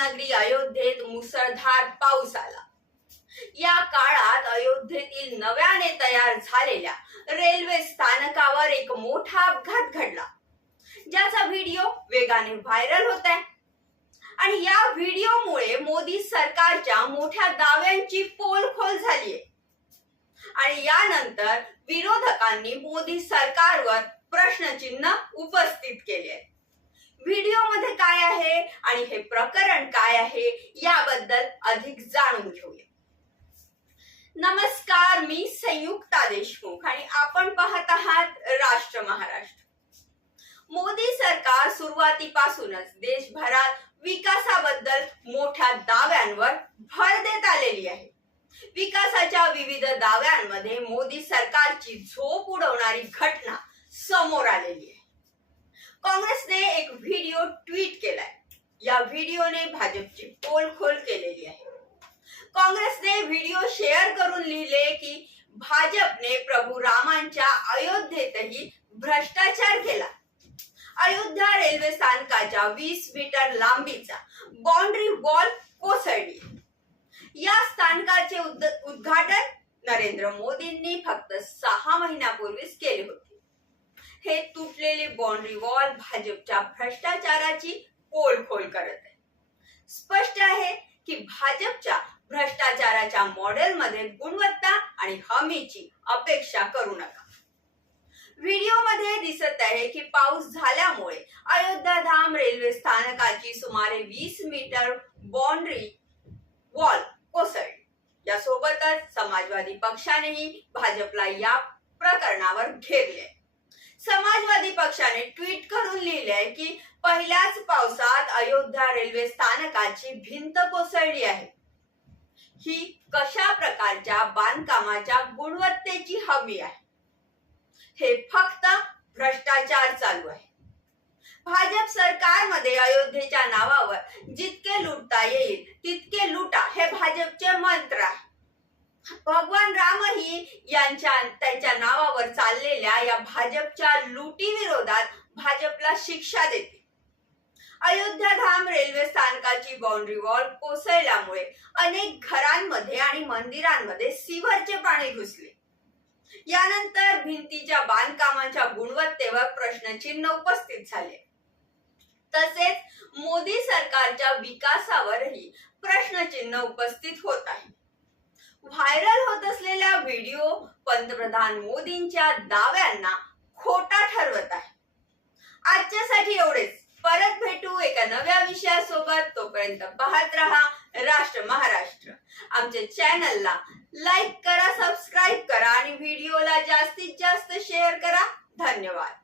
रामनगरी अयोध्येत मुसळधार पाऊस आला. या काळात अयोध्येतील नव्याने तयार झालेल्या रेल्वे स्थानकावर एक मोठा अपघात घडला. ज्याचा व्हिडिओ वेगाने व्हायरल होत आहे आणि या व्हिडिओमुळे मोदी सरकारच्या मोठ्या दाव्यांची पोलखोल झालीय. आणि यानंतर विरोधकांनी मोदी सरकारवर प्रश्नचिन्ह उपस्थित केले आहे व्हिडिओमध्ये काय आहे आणि हे प्रकरण काय आहे याबद्दल अधिक जाणून घेऊया. नमस्कार मी संयुक्ता देशमुख आणि आपण पाहत आहात राष्ट्र महाराष्ट्र. मोदी सरकार सुरुवातीपासूनच देशभरात विकासाबद्दल मोठ्या दाव्यांवर भर देत आलेली आहे. विकासाच्या विविध दाव्यांमध्ये मोदी सरकारची झोप उडवणारी घटना समोर आलेली आहे काँग्रेसने एक व्हिडिओ ट्विट केलाय. या व्हिडिओने भाजपची पोलखोल केलेली आहे. काँग्रेसने व्हिडिओ शेअर करून लिहिले की भाजपने प्रभू रामांच्या अयोध्येतही भ्रष्टाचार केला. अयोध्या रेल्वे स्थानकाच्या वीस मीटर लांबीचा बाउंड्री वॉल कोसळली. या स्थानकाचे उद्घाटन नरेंद्र मोदींनी फक्त सहा महिन्यापूर्वीच केले होते. हे तुटलेले बाउंड्री वॉल भाजपच्या भ्रष्टाचाराची पोलखोल करत आहे. स्पष्ट आहे की भाजपच्या भ्रष्टाचाराच्या मॉडेलमध्ये गुणवत्ता आणि हमीची अपेक्षा करू नका. व्हिडिओमध्ये दिसत आहे की पाऊस झाल्यामुळे अयोध्या धाम रेल्वे स्थानकाची सुमारे वीस मीटर बाउंड्री वॉल कोसळली. यासोबतच समाजवादी पक्षानेही भाजपला या प्रकरणावर घेरले समाजवादी पक्षाने ट्विट करून लिहिले की पहिल्याच पावसात अयोध्या रेल्वे स्थानकाची भिंत कोसळली आहे. ही कशा प्रकारच्या बांधकामाच्या गुणवत्तेची हवी आहे? हे फक्त भ्रष्टाचार चालू आहे. भाजप सरकारमध्ये अयोध्येच्या नावावर जितके लुटता येईल तितके लुटा हे भाजपचे मंत्र आहे. भगवान रामही यांच्या त्यांच्या नावावर चाललेल्या या भाजपच्या लुटी विरोधात भाजपला शिक्षा देते. अयोध्या धाम रेल्वे स्थानकाची बाउंड्री वॉल कोसळल्यामुळे अनेक घरांमध्ये आणि मंदिरांमध्ये सिव्हरचे पाणी घुसले. यानंतर भिंतीच्या बांधकामाच्या गुणवत्तेवर प्रश्नचिन्ह उपस्थित झाले. तसेच मोदी सरकारच्या विकासावरही प्रश्नचिन्ह उपस्थित होत आहे. व्हायरल होत असलेला व्हिडिओ पंतप्रधान मोदींच्या दाव्यांना खोटा ठरवत आहे. आजच्यासाठी एवढेच. परत भेटू एका नव्या विषयासोबत. तोपर्यंत पाहत राहा राष्ट्र महाराष्ट्र. आमच्या चॅनलला लाईक करा सबस्क्राईब करा आणि व्हिडिओला जास्तीत जास्त शेअर करा. धन्यवाद.